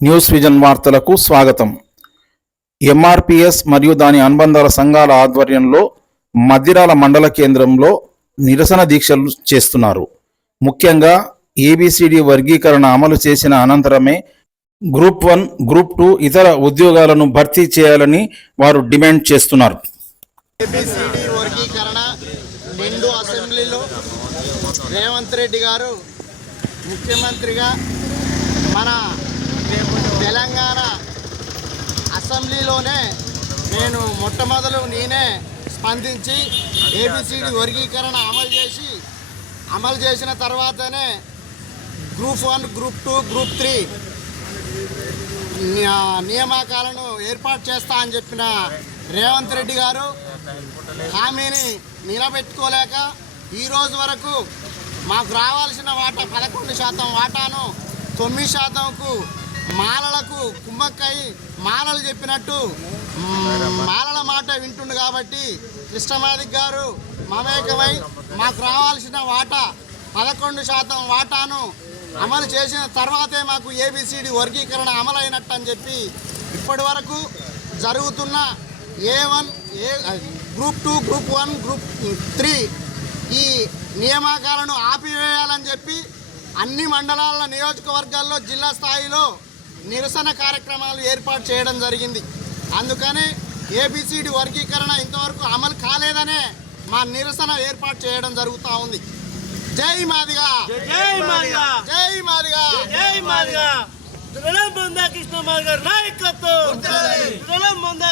News vision వార్తలకు స్వాగతం. ఎంఆర్పిఎస్ మరియు దాని అనుబంధాల సంఘాల ఆధ్వర్యంలో మద్దిరాల మండల కేంద్రంలో నిరసన దీక్షలు చేస్తున్నారు. ముఖ్యంగా ఏబిసిడి వర్గీకరణ అమలు చేసిన అనంతరమే గ్రూప్ వన్ గ్రూప్ టూ ఇతర ఉద్యోగాలను భర్తీ చేయాలని వారు డిమాండ్ చేస్తున్నారు. నిండు అసెంబ్లీలో రేవంత్ రెడ్డి గారు ముఖ్యమంత్రిగా మన తెలంగాణ అసెంబ్లీలోనే నేను మొట్టమొదలు నేనే స్పందించి ఏబిసిడి వర్గీకరణ అమలు చేసి అమలు చేసిన తర్వాతనే group one group two group three నియామకాలను ఏర్పాటు చేస్తా అని చెప్పిన రేవంత్ రెడ్డి గారు హామీని నిలబెట్టుకోలేక ఈ రోజు వరకు మాకు రావాల్సిన వాటా పదకొండు శాతం వాటాను తొమ్మిది శాతంకు మాలలకు కుమ్మక్కై మాలలు చెప్పినట్టు మాలల మాట వింటుండు కాబట్టి కృష్ణమాదిక్ గారు మమేకమై మాకు రావాల్సిన వాటా పదకొండు శాతం వాటాను అమలు చేసిన తర్వాతే మాకు ఏబిసిడి వర్గీకరణ అమలైనట్టు అని చెప్పి ఇప్పటి వరకు జరుగుతున్న ఏ వన్ ఏ group two group one group three ఈ నియామకాలను ఆపివేయాలని చెప్పి అన్ని మండలాల నియోజకవర్గాల్లో జిల్లా స్థాయిలో నిరసన కార్యక్రమాలు ఏర్పాటు చేయడం జరిగింది. అందుకని ఏబిసిడి వర్గీకరణ ఇంతవరకు అమలు కాలేదనే మా నిరసన ఏర్పాటు చేయడం జరుగుతూ ఉంది. జై మాదిగా! జై మాదిగా! జై మాదిగా! జై మాదిగా! కృష్ణ మాదిగారి నాయకత్వం! దురలం మందా కృష్ణ మాదిగారి నాయకత్వం